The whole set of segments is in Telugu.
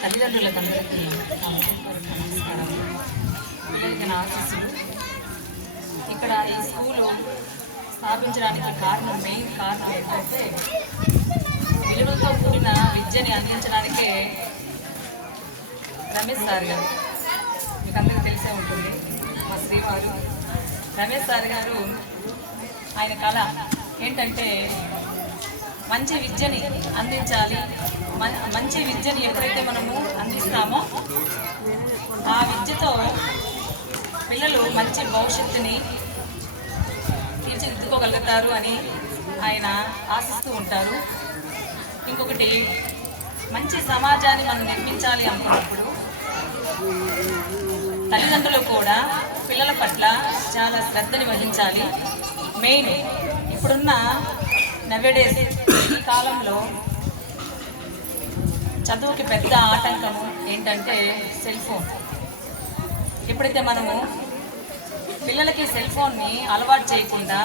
తల్లిదండ్రులందరికీ నమస్కారం. పిల్లలకి నా ఆశీస్సులు. ఇక్కడ ఈ స్కూలు స్థాపించడానికి మెయిన్ కారణం ఏంటంటే విలువలతో కూడిన విద్యని అందించడానికే రమేష్ సార్ గారు, మీకు అందరికీ తెలిసే ఉంటుంది, మా శ్రీవారు రమేష్ సార్ గారు. ఆయన కళ ఏంటంటే మంచి విద్యని అందించాలి. మంచి విద్యని ఎప్పుడైతే మనము అందిస్తామో ఆ విద్యతో పిల్లలు మంచి భవిష్యత్తుని తీర్చిదిద్దుకోగలుగుతారు అని ఆయన ఆశిస్తూ ఉంటారు. ఇంకొకటి, మంచి సమాజాన్ని మనం నిర్మించాలి అనుకున్నప్పుడు తల్లిదండ్రులు కూడా పిల్లల పట్ల చాలా శ్రద్ధని వహించాలి. మెయిన్ ఇప్పుడున్న నవేడేస్ ఈ కాలంలో చదువుకి పెద్ద ఆటంకము ఏంటంటే సెల్ ఫోన్. ఎప్పుడైతే మనము పిల్లలకి సెల్ ఫోన్ని అలవాటు చేయకుండా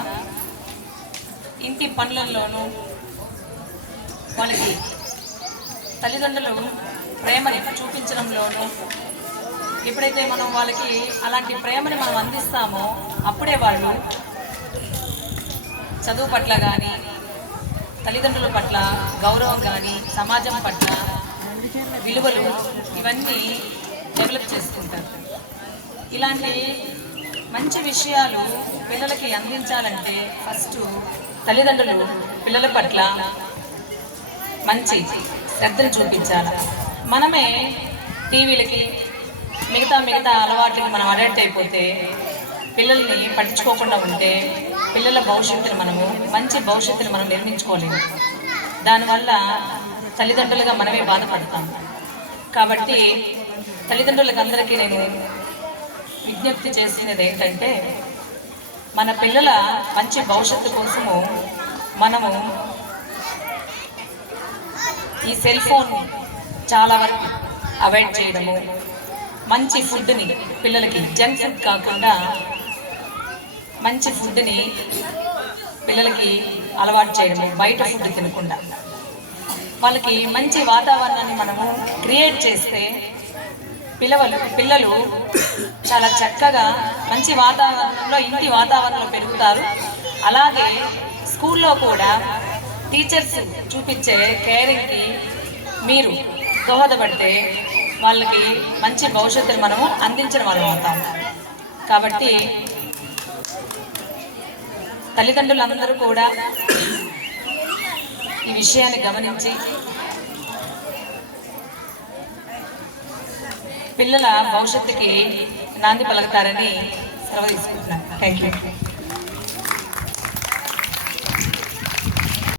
ఇంటి పనులలోనూ వాళ్ళకి తల్లిదండ్రులు ప్రేమని చూపించడంలోనూ ఎప్పుడైతే మనం వాళ్ళకి అలాంటి ప్రేమని మనం అందిస్తామో అప్పుడే వాళ్ళు చదువు పట్ల కానీ, తల్లిదండ్రుల పట్ల గౌరవం కానీ, సమాజం పట్ల విలువలు ఇవన్నీ డెవలప్ చేసుకుంటారు. ఇలాంటి మంచి విషయాలు పిల్లలకి అందించాలంటే ఫస్ట్ తల్లిదండ్రులు పిల్లల పట్ల మంచి శ్రద్ధను చూపించాలి. మనమే టీవీలకి మిగతా అలవాట్లకి మనం అడల్ట్ అయిపోతే పిల్లల్ని పట్టించుకోకుండా ఉంటే పిల్లల భవిష్యత్తుని మంచి భవిష్యత్తుని మనం నిర్మించుకోలేము. దానివల్ల తల్లిదండ్రులుగా మనమే బాధపడతాం. కాబట్టి తల్లిదండ్రులకు అందరికీ నేను విజ్ఞప్తి చేస్తున్నది ఏంటంటే మన పిల్లల మంచి భవిష్యత్తు కోసము మనము ఈ సెల్ ఫోన్ చాలా వరకు అవాయిడ్ చేయడము, మంచి ఫుడ్ని పిల్లలకి జంక్ ఫుడ్ కాకుండా మంచి ఫుడ్ని పిల్లలకి అలవాటు చేయడము, బయట ఫుడ్ తినకుండా వాళ్ళకి మంచి వాతావరణాన్ని మనము క్రియేట్ చేస్తే పిల్లలు చాలా చక్కగా మంచి వాతావరణంలో, ఇంటి వాతావరణంలో పెరుగుతారు. అలాగే స్కూల్లో కూడా టీచర్స్ చూపించే కేరింగ్కి మీరు దోహదపడితే వాళ్ళకి మంచి భవిష్యత్తుని మనము అందించడం వల్ల అవుతాం. కాబట్టి తల్లిదండ్రులందరూ కూడా ఈ విషయాన్ని గమనించి పిల్లల భవిష్యత్తుకి నాంది పలుకుతారని సెలవు తీసుకుంటున్నాను. Thank you.